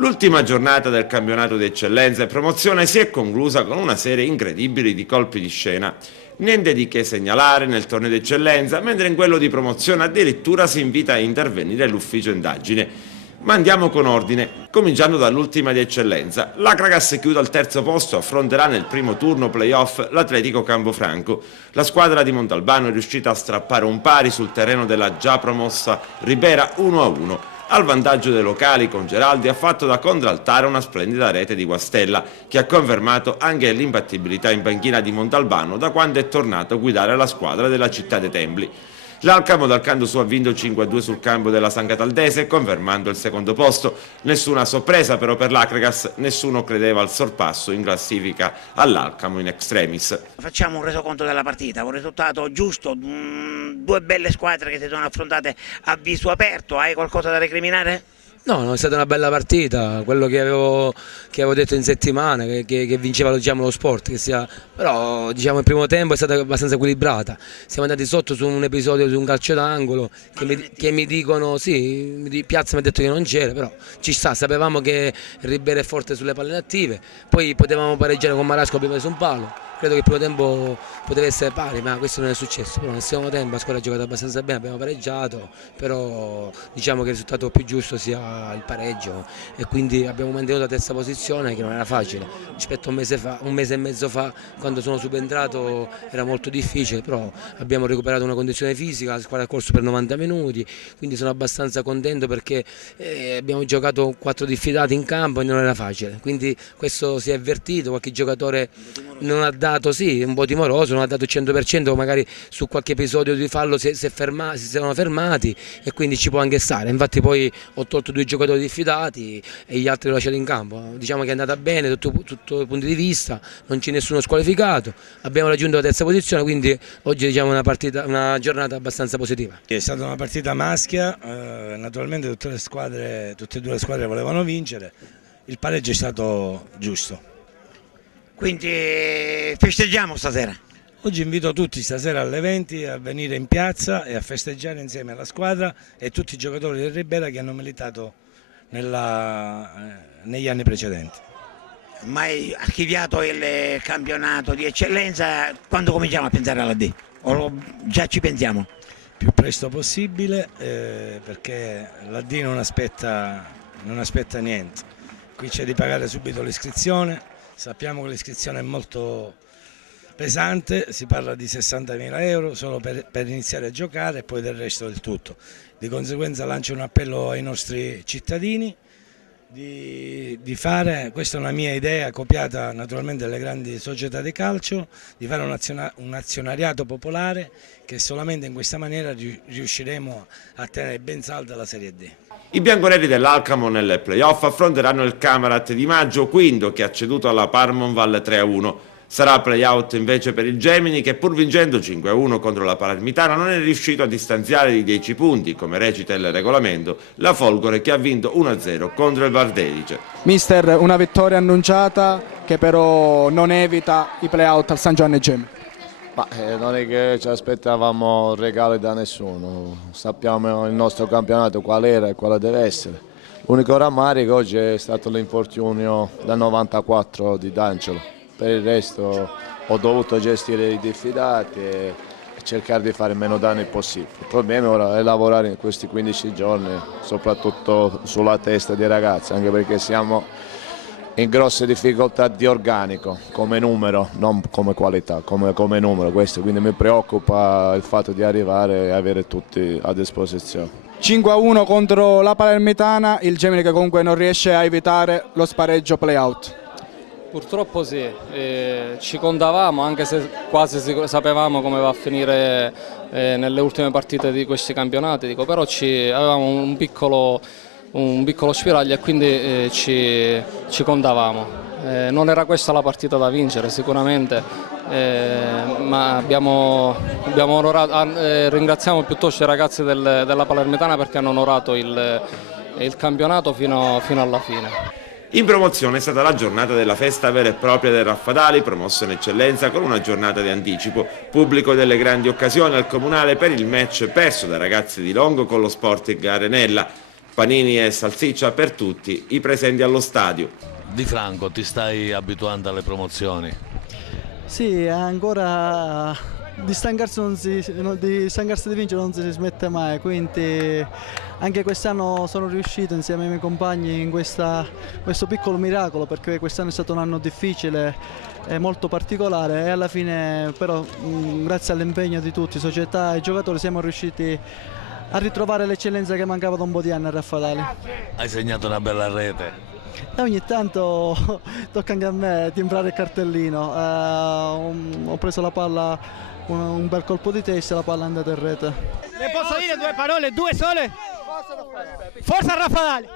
L'ultima giornata del campionato di eccellenza e promozione si è conclusa con una serie incredibile di colpi di scena. Niente di che segnalare nel torneo di eccellenza, mentre in quello di promozione addirittura si invita a intervenire l'ufficio indagine. Ma andiamo con ordine, cominciando dall'ultima di eccellenza. L'Acragas chiude al terzo posto, affronterà nel primo turno playoff l'Atletico Campofranco. La squadra di Montalbano è riuscita a strappare un pari sul terreno della già promossa Ribera 1-1. Al vantaggio dei locali con Geraldi ha fatto da contraltare una splendida rete di Guastella, che ha confermato anche l'imbattibilità in panchina di Montalbano da quando è tornato a guidare la squadra della città dei Templi. L'Alcamo dal canto suo ha vinto 5-2 sul campo della San Cataldese, confermando il secondo posto. Nessuna sorpresa però per l'Acragas, nessuno credeva al sorpasso in classifica all'Alcamo in extremis. Facciamo un resoconto della partita, un risultato giusto, due belle squadre che si sono affrontate a viso aperto. Hai qualcosa da recriminare? No, è stata una bella partita, quello che avevo detto in settimana, che vinceva diciamo, lo sport, però diciamo, il primo tempo è stata abbastanza equilibrata, siamo andati sotto su un episodio di un calcio d'angolo che mi dicono, sì, Piazza mi ha detto che non c'era, però ci sta, sapevamo che Ribera è forte sulle palle inattive, poi potevamo pareggiare con Marasco, abbiamo preso un palo. Credo che il primo tempo poteva essere pari, ma questo non è successo. Però nel secondo tempo la squadra ha giocato abbastanza bene, abbiamo pareggiato, però diciamo che il risultato più giusto sia il pareggio e quindi abbiamo mantenuto la terza posizione, che non era facile. Rispetto a un mese e mezzo fa, quando sono subentrato, era molto difficile, però abbiamo recuperato una condizione fisica, la squadra ha corso per 90 minuti, quindi sono abbastanza contento perché abbiamo giocato 4 diffidati in campo e non era facile. Quindi questo si è avvertito, qualche giocatore non ha dato, sì, un po' timoroso, non ha dato il 100%, magari su qualche episodio di fallo si sono fermati e quindi ci può anche stare. Infatti poi ho tolto 2 giocatori diffidati e gli altri li ho lasciati in campo. Diciamo che è andata bene tutto i punti di vista, non c'è nessuno squalificato, abbiamo raggiunto la terza posizione, quindi oggi diciamo una giornata abbastanza positiva. È stata una partita maschia, naturalmente tutte e due le squadre volevano vincere, il pareggio è stato giusto. Quindi festeggiamo stasera. Oggi invito tutti stasera alle 20 a venire in piazza e a festeggiare insieme alla squadra e tutti i giocatori del Ribera che hanno militato negli anni precedenti. Ma hai archiviato il campionato di eccellenza, quando cominciamo a pensare alla D? O già ci pensiamo? Più presto possibile perché la D non aspetta niente. Qui c'è di pagare subito l'iscrizione. Sappiamo che l'iscrizione è molto pesante, si parla di 60.000 euro solo per iniziare a giocare e poi del resto del tutto. Di conseguenza lancio un appello ai nostri cittadini di fare, questa è una mia idea copiata naturalmente dalle grandi società di calcio, di fare un azionariato popolare che solamente in questa maniera riusciremo a tenere ben salda la Serie D. I bianconeri dell'Alcamo nelle playoff affronteranno il Camarat di Maggio, quinto, che ha ceduto alla Parmonval 3-1. Sarà play-out invece per il Gemini che pur vincendo 5-1 contro la Palermitana non è riuscito a distanziare di 10 punti, come recita il regolamento, la Folgore che ha vinto 1-0 contro il Vardelice. Mister, una vittoria annunciata che però non evita i play-out al San Giovanni Gemini. Non è che ci aspettavamo regali da nessuno, sappiamo il nostro campionato qual era e quale deve essere. L'unico rammarico oggi è stato l'infortunio da 94 di D'Angelo, per il resto ho dovuto gestire i diffidati e cercare di fare meno danni possibile. Il problema ora è lavorare in questi 15 giorni, soprattutto sulla testa dei ragazzi, anche perché siamo in grosse difficoltà di organico come numero, non come qualità, come numero questo, quindi mi preoccupa il fatto di arrivare e avere tutti a disposizione. 5-1 contro la Palermitana, il Gemini che comunque non riesce a evitare lo spareggio play-out. Purtroppo sì, ci contavamo anche se quasi sapevamo come va a finire nelle ultime partite di questi campionati, però avevamo un piccolo spiraglio e quindi ci contavamo. Non era questa la partita da vincere sicuramente, ma abbiamo onorato, ringraziamo piuttosto i ragazzi della Palermitana perché hanno onorato il campionato fino alla fine. In promozione è stata la giornata della festa vera e propria del Raffadali, promosso in eccellenza con una giornata di anticipo, pubblico delle grandi occasioni al comunale per il match perso dai ragazzi di Longo con lo Sporting Arenella. Panini e salsiccia per tutti i presenti allo stadio. Di Franco, ti stai abituando alle promozioni? Sì, ancora di stancarsi di vincere non si smette mai, quindi anche quest'anno sono riuscito insieme ai miei compagni in questo piccolo miracolo, perché quest'anno è stato un anno difficile e molto particolare, e alla fine però grazie all'impegno di tutti, società e giocatori, siamo riusciti a ritrovare l'eccellenza che mancava da un po' di anni a Raffadali. Hai segnato una bella rete. E ogni tanto tocca anche a me timbrare il cartellino, ho preso la palla, un bel colpo di testa, la palla è andata in rete. Le posso dire due parole, due sole? Forza Raffadali!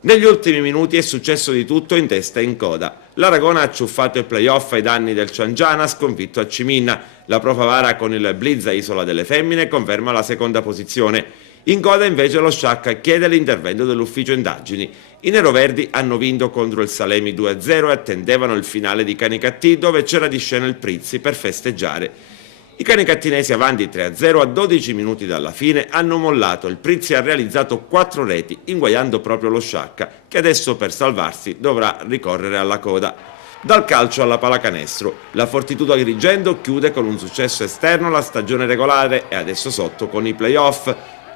Negli ultimi minuti è successo di tutto in testa e in coda. L'Aragona ha ciuffato il playoff ai danni del Ciangiana, sconfitto a Ciminna. La Pro Favara con il Blizza Isola delle Femmine conferma la seconda posizione. In coda invece lo Sciacca chiede l'intervento dell'ufficio indagini. I neroverdi hanno vinto contro il Salemi 2-0 e attendevano il finale di Canicattì, dove c'era di scena il Prizzi per festeggiare. I canicattinesi, avanti 3-0 a 12 minuti dalla fine, hanno mollato. Il Prizzi ha realizzato 4 reti, inguaiando proprio lo Sciacca, che adesso per salvarsi dovrà ricorrere alla coda. Dal calcio alla pallacanestro, la Fortitudo Agrigento chiude con un successo esterno la stagione regolare e adesso sotto con i play-off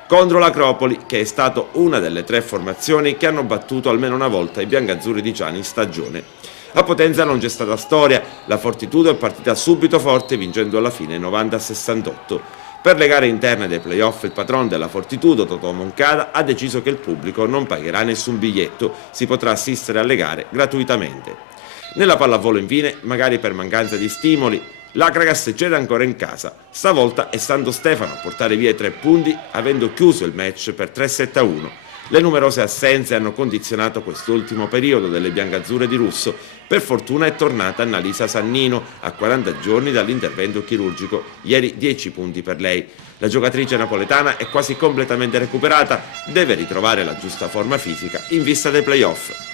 contro l'Acropoli, che è stato una delle 3 formazioni che hanno battuto almeno una volta i biancazzurri di Ciani in stagione. A Potenza non c'è stata storia, la Fortitudo è partita subito forte vincendo alla fine 90-68. Per le gare interne dei playoff il patron della Fortitudo, Totò Moncada, ha deciso che il pubblico non pagherà nessun biglietto, si potrà assistere alle gare gratuitamente. Nella pallavolo infine, magari per mancanza di stimoli, l'Acragas cede ancora in casa, stavolta è Santo Stefano a portare via i 3 punti avendo chiuso il match per 3-7-1. Le numerose assenze hanno condizionato quest'ultimo periodo delle biancazzurre di Russo. Per fortuna è tornata Annalisa Sannino a 40 giorni dall'intervento chirurgico, ieri 10 punti per lei. La giocatrice napoletana è quasi completamente recuperata, deve ritrovare la giusta forma fisica in vista dei play-off.